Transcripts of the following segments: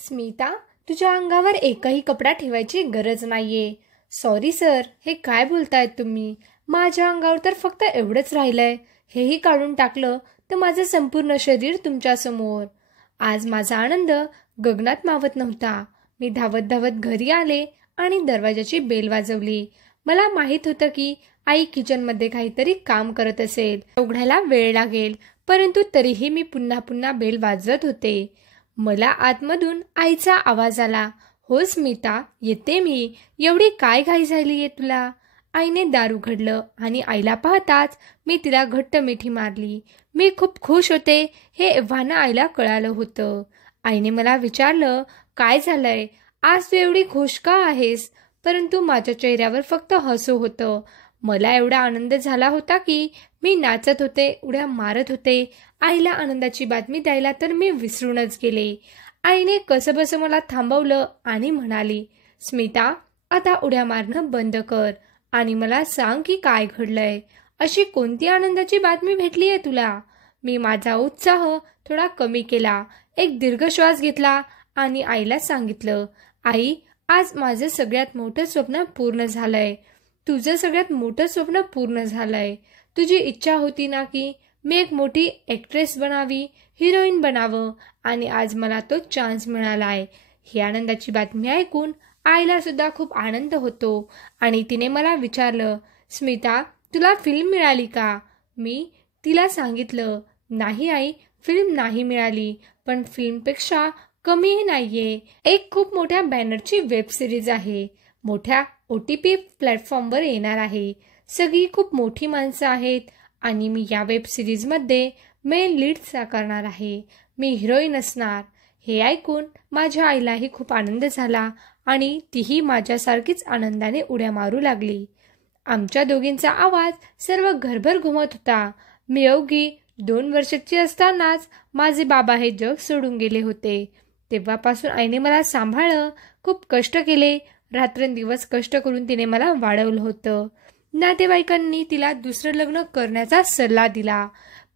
स्मिता, तुझ्या अंगावर एकही कपडा ठेवायची गरज नाहीये. सॉरी सर, हे काय बोलतायत तुम्ही? माझ्या अंगावर तर फक्त एवढंच राहिलंय. हेही काढून टाकलं तर माझं संपूर्ण शरीर तुमच्या समोर. आज माझा आनंद गगनात मावत नव्हता. मी धावत धावत घरी आले आणि दरवाजाची बेल वाजवली. मला माहित होतं की आई किचनमध्ये काहीतरी काम करत असेल. उघडायला वेळ लागेल, परंतु तरीही मी पुन्हा पुन्हा बेल वाजवत होते. मला आतमधून आईचा आवाज आला. हो स्मिता, येते मी. एवढी काय घाई झालीये तुला? आईने दार उघडलं आणि आईला पाहताच मी तिला घट्ट मिठी मारली. मी खूप खुश होते हे एव्हाना आईला कळालं होतं. आईने मला विचारलं, काय झालंय? आज तू एवढी खुश का आहेस? परंतु माझ्या चेहऱ्यावर फक्त हसू होतं. मला एवढा आनंद झाला होता की मी नाचत होते, उड्या मारत होते. आईला आनंदाची बातमी द्यायला तर मी विसरूनच गेले. आईने कसंबसं मला थांबवलं आणि म्हणाली, स्मिता, आता उड्या मारणं बंद कर आणि मला सांग की काय घडलंय. अशी कोणती आनंदाची बातमी भेटली आहे तुला? मी माझा उत्साह थोडा कमी केला. एक दीर्घ श्वास घेतला आणि आईला सांगितलं, आई, आज माझं सगळ्यात मोठं स्वप्न पूर्ण झालंय. तुझं सगळ्यात मोठं स्वप्न पूर्ण झालंय. तुझी इच्छा होती ना की मी एक मोठी ॲक्ट्रेस बनावी, हिरोईन बनावं, आणि आज मला तो चान्स मिळालाय. ही आनंदाची बातमी ऐकून आईला सुद्धा खूप आनंद होतो आणि तिने मला विचारलं, स्मिता, तुला फिल्म मिळाली का? मी तिला सांगितलं, नाही आई, फिल्म नाही मिळाली, पण फिल्मपेक्षा कमीही नाहीये. एक खूप मोठ्या बॅनरची वेब सिरीज आहे. मोठ्या OTP प्लॅटफॉर्मवर येणार आहे. सगळी खूप मोठी माणसं आहेत आणि मी या वेब सिरीजमध्ये मेन लीड साकारणार आहे. मी हिरोईन असणार. हे ऐकून माझ्या आईलाही खूप आनंद झाला आणि तीही माझ्यासारखीच आनंदाने उड्या मारू लागली. आमच्या दोघींचा आवाज सर्व घरभर घुमत होता. मी अवघी 2 वर्षाची असतानाच माझे बाबा हे जग सोडून गेले होते. तेव्हापासून आईने मला सांभाळलं, खूप कष्ट केले. रात्रंदिवस कष्ट करून तिने मला वाढवलं होतं. नातेवाईकांनी तिला दुसरं लग्न करण्याचा सल्ला दिला,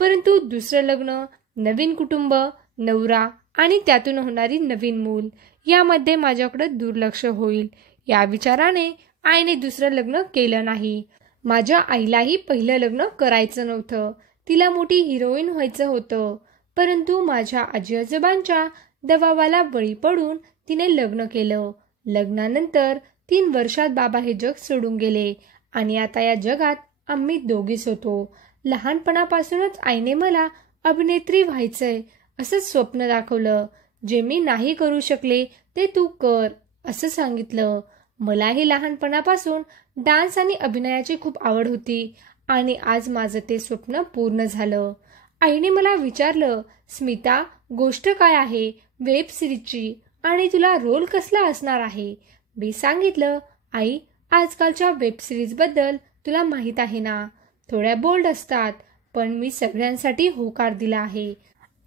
परंतु दुसरं लग्न, नवीन कुटुंब, नवरा आणि त्यातून होणारी नवीन मूल यामध्ये माझ्याकडे दुर्लक्ष होईल या विचाराने आईने दुसरं लग्न केलं नाही. माझ्या आईलाही पहिलं लग्न करायचं नव्हतं. तिला मोठी हिरोईन व्हायचं होतं, परंतु माझ्या आजी आजोबांच्या दबावाला बळी पडून तिने लग्न केलं. लग्नानंतर 3 वर्षात बाबा हे जग सोडून गेले आणि आता या जगात आम्ही दोघीच होतो. लहानपणापासूनच आईने मला अभिनेत्री व्हायचंय असं स्वप्न दाखवलं. जे मी नाही करू शकले ते तू कर असं सांगितलं. मलाही लहानपणापासून डान्स आणि अभिनयाची खूप आवड होती आणि आज माझं ते स्वप्न पूर्ण झालं. आईने मला विचारलं, स्मिता, गोष्ट काय आहे वेब सिरीजची आणि तुला रोल कसला असणार आहे? मी सांगितलं, आई, आजकालच्या वेब सिरीजबद्दल तुला माहीत आहे ना, थोड्या बोल्ड असतात, पण मी सगळ्यांसाठी होकार दिला आहे.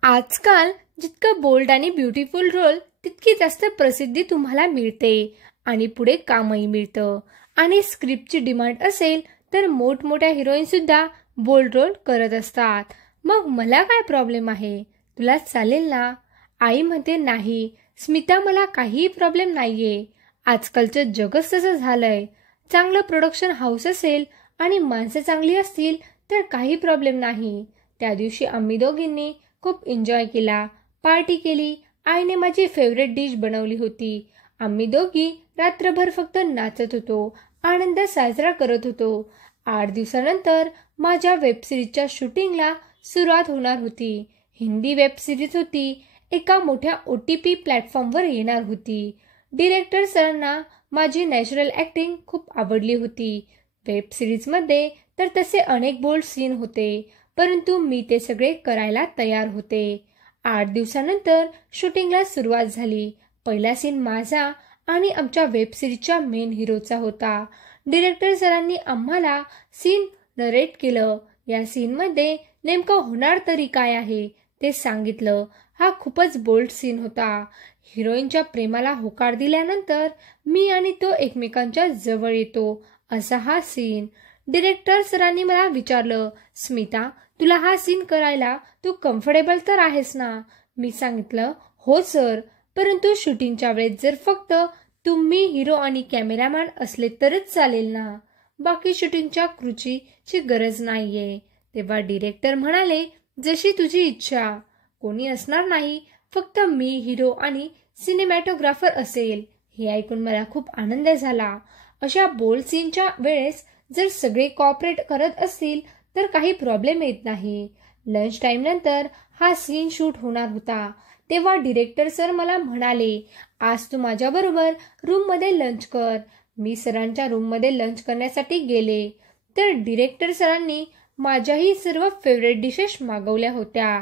आजकाल जितकं बोल्ड आणि ब्युटिफुल रोल तितकी जास्त प्रसिद्धी तुम्हाला मिळते आणि पुढे कामही मिळतं. आणि स्क्रिप्टची डिमांड असेल तर मोठमोठ्या हिरोईन सुद्धा बोल्ड रोल करत असतात. मग मला काय प्रॉब्लेम आहे? तुला चालेल ना? आई म्हणते, नाही स्मिता, मला काहीही प्रॉब्लेम नाहीये. आजकालचं जगच तसं झालंय. चांगलं प्रोडक्शन हाऊस असेल आणि माणसं चांगली असतील तर काही प्रॉब्लेम नाही. त्या दिवशी आम्ही दोघींनी खूप एन्जॉय केला, पार्टी केली. आईने माझी फेवरेट डिश बनवली होती. आम्ही दोघी रात्रभर फक्त नाचत होतो, आनंद साजरा करत होतो. 8 दिवसानंतर माझ्या वेबसिरीजच्या शूटिंगला सुरुवात होणार होती. हिंदी वेबसिरीज होती. एका मोठ्या OTP प्लॅटफॉर्मवर येणार होती. डिरेक्टर सरांना माझी नॅचरल ॲक्टिंग खूप आवडली होती. वेब सिरीजमध्ये तर तसे अनेक बोल्ड सीन होते, परंतु मी ते सगळे करायला तयार होते. 8 दिवसानंतर शूटिंगला सुरुवात झाली. पहिला सीन माझा आणि आमच्या वेब सिरीजच्या मेन हिरोचा होता. डिरेक्टर सरांनी आम्हाला सीन नरेट केलं. या सीनमध्ये नेमकं होणार तरी काय आहे ते सांगितलं. हा खूपच बोल्ड सीन होता. हिरोईनच्या प्रेमाला होकार दिल्यानंतर मी आणि तो एकमेकांच्या जवळ येतो असा हा सीन. डिरेक्टर सरांनी मला विचारलं, स्मिता, तुला हा सीन करायला तू कम्फर्टेबल तर आहेस ना? मी सांगितलं, हो सर, परंतु शूटिंगच्या वेळेस जर फक्त तुम्ही हिरो आणि कॅमेरामॅन असले तरच चालेल ना, बाकी शूटिंगच्या क्रूची गरज नाहीये. तेव्हा डिरेक्टर म्हणाले, जशी तुझी इच्छा. कोणी असणार नाही, फक्त मी, हिरो आणि सिनेमॅटोग्राफर असेल. हे ऐकून मला खूप आनंद झाला. अशा बोल्ड सीनच्या वेळेस जर सगळे कॉपरेट करत असतील तर काही प्रॉब्लेम येत नाही. लंच टाइम नंतर हा सीन शूट होणार होता. तेव्हा डिरेक्टर सर मला म्हणाले, आज तू माझ्याबरोबर रूममध्ये लंच कर. मी सरांच्या रूममध्ये लंच करण्यासाठी गेले तर डिरेक्टर सरांनी माझ्याही सर्व फेवरेट डिशेस मागवल्या होत्या.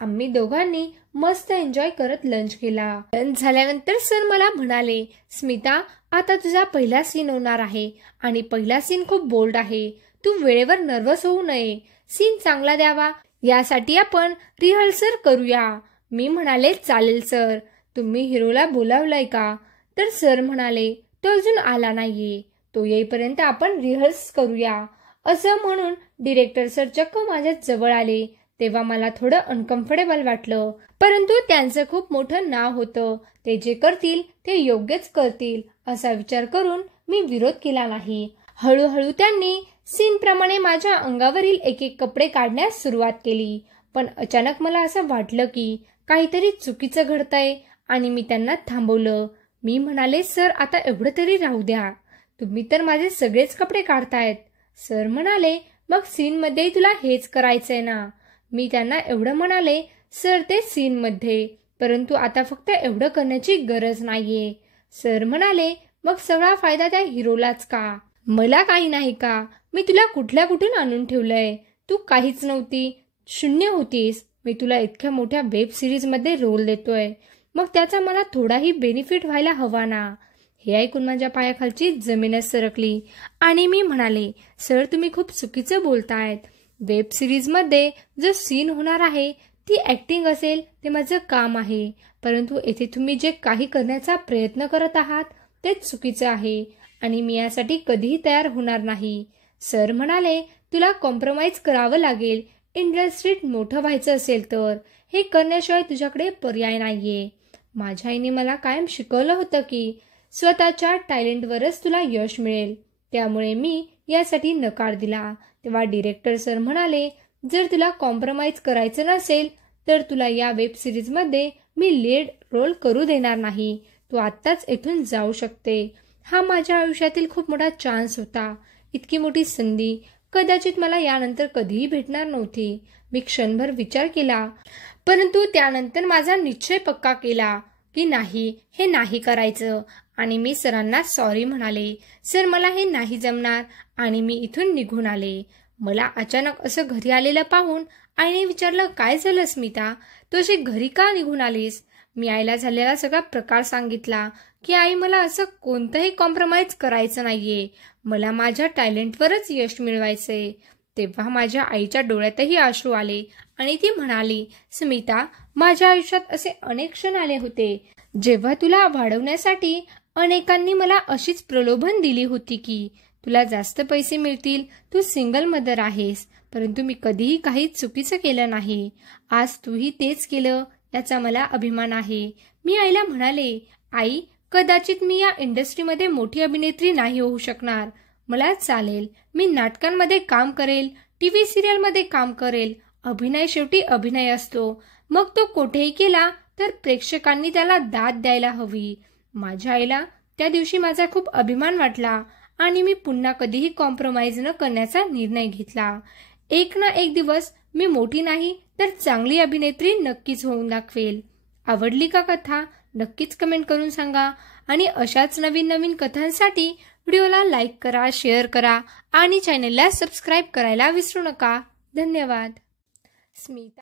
आम्ही दोघांनी मस्त एन्जॉय करत लंच केला. लंच झाल्यानंतर सर मला म्हणाले, स्मिता, आता तुझा पहिला सीन होणार आहे आणि पहिला सीन खूप बोल्ड आहे. तू वेळेवर नर्वस होऊ नये. सीन चांगला द्यावा यासाठी आपण रिहर्सल करूया. मी म्हणाले, चालेल सर. तुम्ही हिरोला बोलावलंय का? तर सर म्हणाले, तो अजून आला नाहीये. तो येईपर्यंत आपण रिहर्सल करूया. असं म्हणून डिरेक्टर सर चक्क माझ्या जवळ आले. तेव्हा मला थोडं अनकम्फर्टेबल वाटलं. परंतु त्यांचं खूप मोठं नाव होतं. ते जे करतील ते योग्यच करतील असा विचार करून मी विरोध केला नाही. हळूहळू त्यांनी सीन प्रमाणे माझ्या अंगावरील एक एक कपडे काढण्यास सुरुवात केली. पण अचानक मला असं वाटलं की काहीतरी चुकीचं घडतंय आणि मी त्यांना थांबवलं. मी म्हणाले, सर, आता एवढं तरी राहू द्या. तुम्ही तर माझे सगळेच कपडे काढतायत. सर म्हणाले, मग सीनमध्ये तुला हेच करायचंय ना? मी त्यांना एवढं म्हणाले, सर, ते सीनमध्ये, परंतु आता फक्त एवढं करण्याची गरज नाहीये. सर म्हणाले, मग सगळा फायदा त्या हिरोलाच का? मला काही नाही का? मी तुला कुठून आणून ठेवलंय? तू काहीच नव्हती, शून्य होतीस. मी तुला इतक्या मोठ्या वेब सिरीजमध्ये रोल देतोय, मग त्याचा मला थोडाही बेनिफिट व्हायला हवा ना? हे ऐकून माझ्या पायाखालची जमीनच सरकली आणि मी म्हणाले, सर, तुम्ही खूप चुकीचं बोलतायत. वेब सिरीजमध्ये जो सीन होणार आहे ती ॲक्टिंग असेल ते माझं काम आहे, परंतु येथे तुम्ही जे काही करण्याचा प्रयत्न करत आहात तेच चुकीचं आहे आणि मी यासाठी कधीही तयार होणार नाही. सर म्हणाले, तुला कॉम्प्रोमाइज करावं लागेल. इंडस्ट्रीत मोठं व्हायचं असेल तर हे करण्याशिवाय तुझ्याकडे पर्याय नाहीये. माझ्या आईने मला कायम शिकवलं होतं की स्वतःच्या टॅलेंटवरच तुला यश मिळेल. त्यामुळे मी यासाठी नकार दिला. तेव्हा डिरेक्टर सर म्हणाले, जर तुला कॉम्प्रोमाइज करायचं नसेल तर तुला या वेब सिरीजमध्ये मी लीड रोल करू देणार नाही. तू आत्ताच इथून जाऊ शकते. हा माझ्या आयुष्यातील खूप मोठा चान्स होता. इतकी मोठी संधी कदाचित मला यानंतर कधीही भेटणार नव्हती. मी क्षणभर विचार केला, परंतु त्यानंतर माझा निश्चय पक्का केला की नाही, हे नाही करायचं आणि मी सरांना सॉरी म्हणाले. सर, मला हे नाही जमणार आणि मी इथून निघून आले. मला अचानक असं घरी आलेलं पाहून आईने विचारलं, काय झालं स्मिता, तू अशी घरी का निघून आलीस? मी आईला झालेला सगळा प्रकार सांगितला की आई, मला असं कोणतंही कॉम्प्रोमाइज करायचं नाहीये. मला माझ्या टॅलेंटवरच यश मिळवायचंय. तेव्हा माझ्या आईच्या डोळ्यातही अश्रू आले आणि ती म्हणाली, स्मिता, माझ्या आयुष्यात असे अनेक क्षण आले होते जेव्हा तुला वाढवण्यासाठी अनेकांनी मला अशीच प्रलोभन दिली होती की तुला जास्त पैसे मिळतील, तू सिंगल मदर आहेस, परंतु मी कधीही काही चुकीचं केलं नाही. आज तूही तेच केलं, याचा मला अभिमान आहे. मी आईला म्हणाले, आई, कदाचित मी या इंडस्ट्रीमध्ये मोठी अभिनेत्री नाही होऊ शकणार. मला चालेल, मी नाटकांमध्ये काम करेल, टीव्ही सिरियलमध्ये काम करेल. अभिनय शेवटी अभिनय असतो, मग तो कुठेही केला तर प्रेक्षकांनी त्याला दाद द्यायला हवी. माझ्या आईला त्या दिवशी माझा खूप अभिमान वाटला आणि मी पुन्हा कधीही कॉम्प्रोमाइज न करण्याचा निर्णय घेतला. एक ना एक दिवस मी मोठी नाही तर चांगली अभिनेत्री नक्कीच होऊन दाखवेल. आवडली का कथा? नक्कीच कमेंट करून सांगा आणि अशाच नवीन कथांसाठी व्हिडिओला लाईक करा, शेअर करा आणि चॅनलला सबस्क्राईब करायला विसरू नका. धन्यवाद. स्मिता.